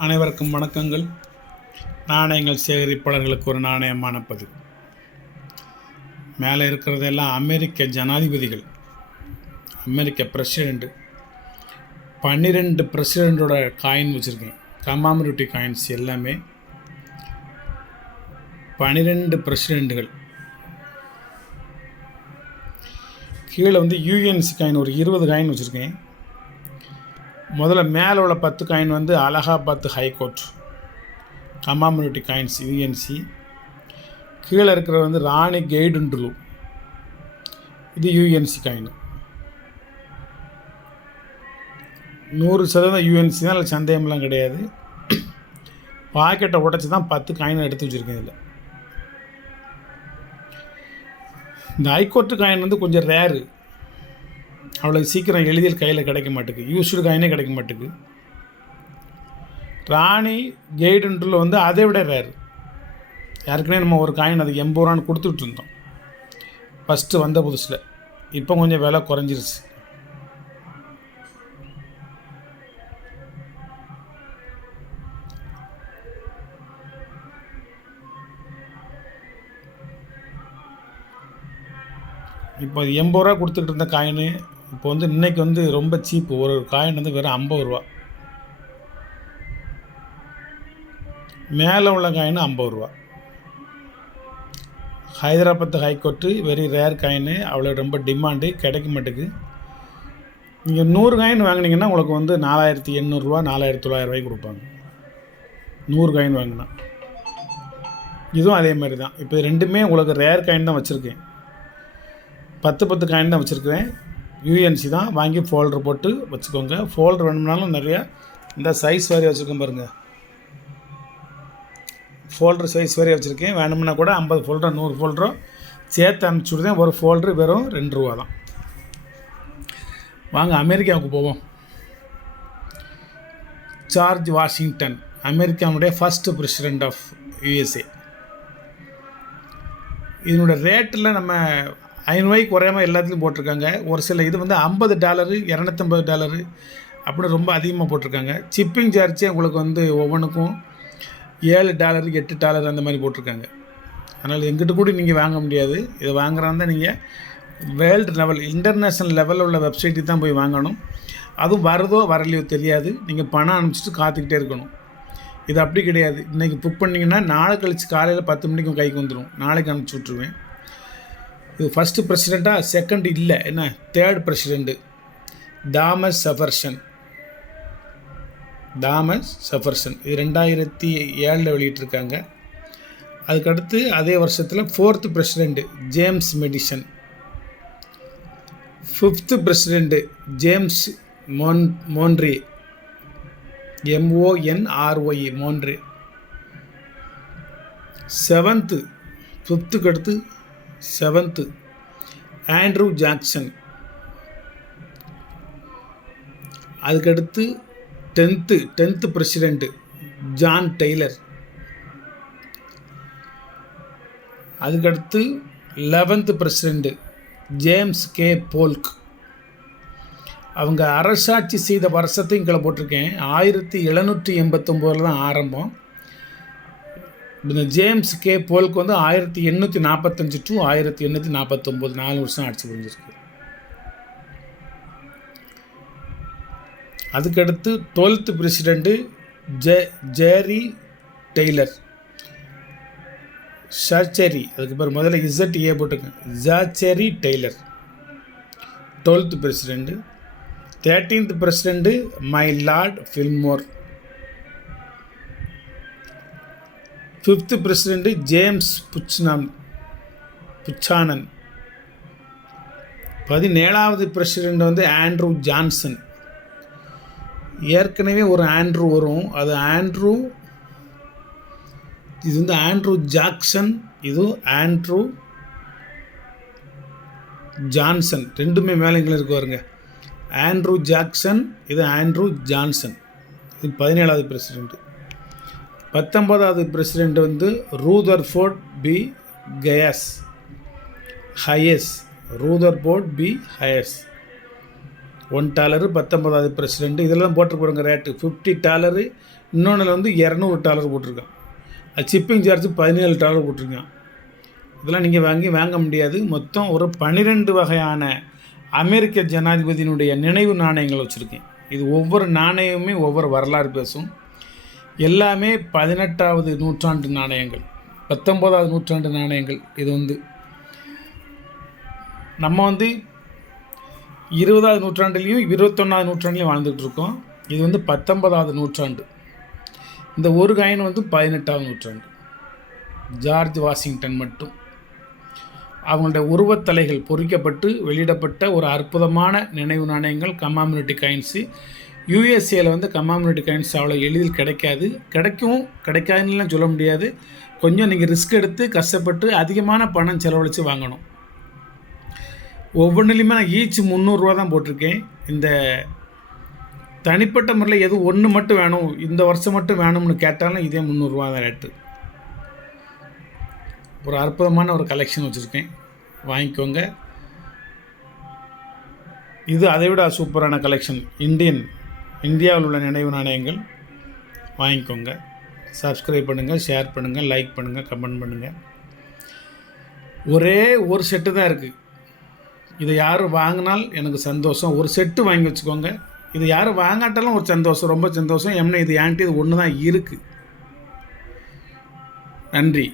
அனைவருக்கும் வணக்கங்கள். நாணயங்கள் சேகரிப்பாளர்களுக்கு ஒரு நாணயமான பதிவு. மேலே இருக்கிறதெல்லாம் அமெரிக்க ஜனாதிபதிகள், அமெரிக்க பிரசிடெண்ட்டு. 12 பிரசிடெண்ட்டோட காயின் வச்சுருக்கேன். கமாமரேட்டிவ் காயின்ஸ் எல்லாமே 12 பிரசிடெண்ட்டுகள். கீழே வந்து யூஎன்சி காயின் ஒரு 20 காயின் வச்சுருக்கேன். முதல்ல மேலே உள்ள 10 காயின் வந்து அலகாபாத் ஹைகோர்ட் கமாமரேட்டிவ் காயின்ஸ் யூஎன்சி. கீழே இருக்கிறது வந்து ராணி கெய்டுன்ட்லு, இது யூஎன்சி காயின். 100% யூஎன்சி தான், அதில் சந்தேகம்லாம் கிடையாது. பாக்கெட்டை உடச்சி தான் 10 காயினை எடுத்து வச்சுருக்கேன். இதில் இந்த ஹைகோர்ட்டு காயின் வந்து கொஞ்சம் ரேரு, அவ்வளோ சீக்கிரம் எளிதில் கையில் கிடைக்க மாட்டேங்குது. யூஸ்டு காயினே கிடைக்க மாட்டேங்குது. ராணி கெய்டுன்ட்ல வந்து அதை விட ரேரு. யாருக்குனே நம்ம ஒரு காயின் அது 80 ரூபான்னு கொடுத்துட்டு இருந்தோம் ஃபஸ்ட்டு வந்த புதுசில். இப்போ கொஞ்சம் விலை குறைஞ்சிருச்சு. இப்போ 80 ரூபா கொடுத்துக்கிட்டு இருந்த காயின் இப்போ வந்து இன்றைக்கி வந்து ரொம்ப சீப்பு. ஒரு காயின் வந்து வெறும் 50 ரூபா. மேலே உள்ள காயின் 50 ரூபா. Hyderabad high court very rare coin, அவ்வளோ ரொம்ப டிமாண்டு, கிடைக்க மாட்டேங்குது. நீங்கள் 100 காயின் வாங்கினீங்கன்னா உங்களுக்கு வந்து 4800 4900 ரூபாய்க்கு கொடுப்பாங்க. 100 காயின் வாங்கினா. இதுவும் அதே மாதிரி தான். இப்போ ரெண்டுமே உங்களுக்கு ரேர் காயின் தான் வச்சுருக்கேன். 10 காயின் தான் வச்சுருக்கிறேன். யூஎன்சி தான். வாங்கி ஃபோல்டர் போட்டு வச்சுக்கோங்க. ஃபோல்டர் வேணும்னாலும் நிறையா இந்த சைஸ் வேறு வச்சுருக்கேன் பாருங்கள். ஃபோல்டர் சைஸ் வேறு வச்சுருக்கேன். வேணும்னா கூட 50 ஃபோல்டரோ 100 ஃபோல்டரோ சேர்த்து அனுப்பிச்சி விடுதேன். ஒரு ஃபோல்டரு வெறும் 2 ரூபா தான். வாங்க அமெரிக்காவுக்கு போவோம். ஜார்ஜ் வாஷிங்டன், அமெரிக்காவுடைய ஃபஸ்ட்டு பிரசிடெண்ட் ஆஃப் யூஎஸ்ஏ. இதனோட ரேட்டில் நம்ம 5 ரூபாய்க்கு குறையாமல் எல்லாத்துலேயும் போட்டிருக்காங்க. ஒரு சில இது வந்து $50 $250 அப்படின்னு ரொம்ப அதிகமாக போட்டிருக்காங்க. சிப்பிங் சார்ஜே உங்களுக்கு வந்து ஒவ்வொன்றுக்கும் $7 $8 அந்த மாதிரி போட்டிருக்காங்க. அதனால் எங்கிட்ட கூட நீங்கள் வாங்க முடியாது. இதை வாங்குறாந்தா நீங்கள் வேர்ல்டு லெவல் இன்டர்நேஷ்னல் லெவலில் உள்ள வெப்சைட்டுக்கு தான் போய் வாங்கணும். அதுவும் வருதோ வரலையோ தெரியாது. நீங்கள் பணம் அனுப்பிச்சிட்டு காத்துக்கிட்டே இருக்கணும். இது அப்படி கிடையாது. இன்றைக்கி புக் பண்ணிங்கன்னா நாளை கழிச்சு காலையில் 10 மணிக்கும் கைக்கு வந்துடும். நாளைக்கு அனுப்பிச்சி விட்ருவேன். இது ஃபஸ்ட்டு பிரசிடெண்ட்டாக, செகண்ட் இல்லை, என்ன தேர்ட் பிரசிடெண்ட்டு தாமஸ் ஜெஃபர்சன். இது 2007 வெளியிட்டிருக்காங்க. அதுக்கடுத்து அதே வருஷத்தில் 4th president James Madison. 5th president James Monroe, MONROE Monroe. 7th 5th அடுத்து 7th ஆண்ட்ரூ ஜாக்சன். அதுக்கடுத்து 10th பிரசிடெண்ட்டு ஜான் டெய்லர். அதுக்கடுத்து 11th president James K Polk. அவங்க அரசாட்சி செய்த வருஷத்தையும் கீழே போட்டிருக்கேன். 1789 தான் ஆரம்பம். இந்த ஜேம்ஸ் கே போல்க்கு வந்து 1845 to 1849 4 வருஷம் ஆட்சி புரிஞ்சிருக்கு. அதுக்கடுத்து 12th பிரசிடெண்ட்டு ஜேரி டெய்லர். ஷர்ச்சரி, அதுக்கு பேர் முதல்ல ZA போட்டுக்கேன். Zachary Taylor 12th president. 13th president Millard Fillmore. 5th president James Buchanan. 17வது பிரசிடெண்ட் வந்து ஆண்ட்ரூ ஜான்சன். ஏற்கனவே ஒரு ஆண்ட்ரூ வரும், அது ஆண்ட்ரூ. இது வந்து ஆண்ட்ரூ ஜாக்சன், இது ஆண்ட்ரூ ஜான்சன். ரெண்டுமே மேலேங்களை இருக்கு பாருங்க. ஆண்ட்ரூ ஜாக்சன், இது ஆண்ட்ரூ ஜான்சன். இது 17வது பிரசிடெண்ட்டு. 19வது பிரசிடெண்ட் வந்து ரூதர்ஃபோர்ட் பி ஹயஸ். $1 19வது பிரசிடெண்ட் இதெல்லாம் போட்டிருப்பாங்க ரேட்டு $50. இன்னொன்றில் வந்து $200 போட்டிருக்கான். அது சிப்பிங் சார்ஜ் $17 போட்டிருக்கான். இதெல்லாம் நீங்கள் வாங்க முடியாது. மொத்தம் ஒரு 12 வகையான அமெரிக்க ஜனாதிபதியினுடைய நினைவு நாணயங்கள் வச்சுருக்கேன். இது ஒவ்வொரு நாணயமுமே ஒவ்வொரு வரலாறு பேசும். எல்லாமே 18வது நூற்றாண்டு நாணயங்கள், 19வது நூற்றாண்டு நாணயங்கள். இது வந்து நம்ம வந்து 20வது நூற்றாண்டுலேயும் 21வது நூற்றாண்டுலேயும் வாழ்ந்துகிட்டு இருக்கோம். இது வந்து 19வது நூற்றாண்டு. இந்த ஒரு காயின் வந்து 18வது நூற்றாண்டு. ஜார்ஜ் வாஷிங்டன் மட்டும் அவங்களுடைய உருவத்தலைகள் பொறிக்கப்பட்டு வெளியிடப்பட்ட ஒரு அற்புதமான நினைவு நாணயங்கள் கமாமினிட்டி காயின்ஸு. யூஎஸ்ஏயில் வந்து கமாமினிட்டி காயின்ஸ் அவ்வளோ எளிதில் கிடைக்காது. கிடைக்காதுன்னுலாம் சொல்ல முடியாது. கொஞ்சம் நீங்கள் ரிஸ்க் எடுத்து கஷ்டப்பட்டு அதிகமான பணம் செலவழித்து வாங்கணும். ஒவ்வொன்றுலையுமே நான் ஈச் $300 தான் போட்டிருக்கேன். இந்த தனிப்பட்ட முறையில் எது ஒன்று மட்டும் வேணும், இந்த வருஷம் மட்டும் வேணும்னு கேட்டாலும் இதே $300 தான் ரேட்டு. ஒரு அற்புதமான ஒரு கலெக்ஷன் வச்சுருக்கேன், வாங்கிக்கோங்க. இது அதை விட சூப்பரான கலெக்ஷன். இந்தியாவில் உள்ள நினைவு நாணயங்கள் வாங்கிக்கோங்க. சப்ஸ்கிரைப் பண்ணுங்கள், ஷேர் பண்ணுங்கள், லைக் பண்ணுங்கள், கமெண்ட் பண்ணுங்கள். ஒரே ஒரு செட்டு தான் இருக்குது. இதை யார் வாங்கினால் எனக்கு சந்தோஷம். ஒரு செட்டு வாங்கி வச்சுக்கோங்க. இது யாரும் வாங்காட்டாலும் ஒரு சந்தோஷம், ரொம்ப சந்தோஷம். ஏன்னா இது என்கிட்ட இது ஒன்று தான் இருக்குது. நன்றி.